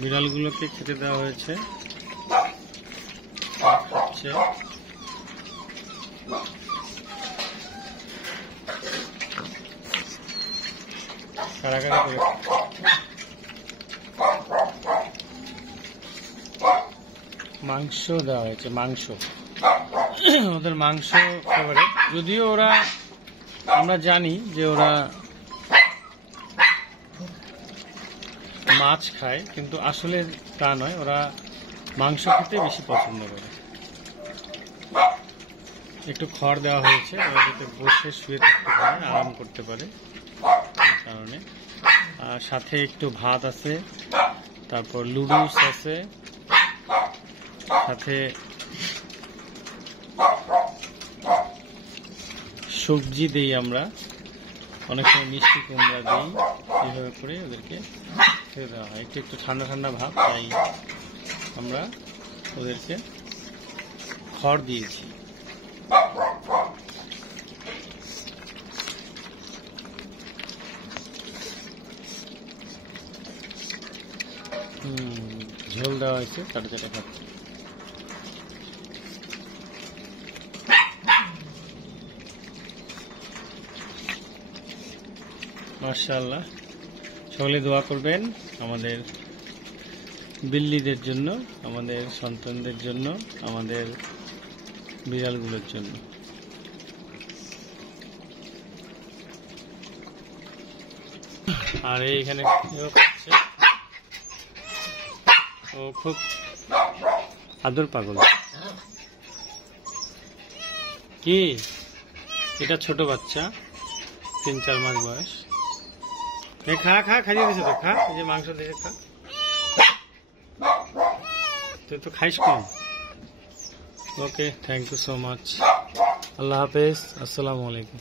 বিড়ালগুলোকে খেতে দেওয়া হয়েছে। খাচ্ছে। কারাকারি করে মাংস দেওয়া হয়েছে। মাংস ওদের মাংস ফেভারিট, যদিও ওরা আমরা জানি যে ওরা মাছ খায়, কিন্তু আসলে তা নয়, ওরা মাংস খেতে বেশি পছন্দ করে। একটু খড় দেওয়া হয়েছে, ওরা যাতে বসে শুয়ে থাকতে পারে, আরাম করতে পারে, এই কারণে। আর সাথে একটু ভাত আছে, তারপর লুডুস আছে, সাথে সবজি দিই আমরা, অনেক সময় মিষ্টি কুমড়া দিই, এইভাবে করে ওদেরকে খেতে দেওয়া হয়। একটু একটু ঠান্ডা ঠান্ডা ভাব, তাই আমরা ওদেরকে খড় দিয়েছি। ঝোল দেওয়া হয়েছে, চাটা চাটা খাচ্ছে। মাশাআল্লাহ, সকলে দোয়া করবেন আমাদের বিল্লিদের জন্য, আমাদের সন্তানদের জন্য, আমাদের বিড়ালগুলোর জন্য। আর এইখানে খাচ্ছে, ও খুব আদর পাগল। কি এটা ছোট বাচ্চা, 3-4 মাস বয়স। খা খা, খাইয়ে দিছে তো, খা, এই যে মাংস দিয়ে খা। তুই তো খাইস কম। ওকে, থ্যাংক ইউ সো মাচ। আল্লাহ হাফেজ, আসসালামু আলাইকুম।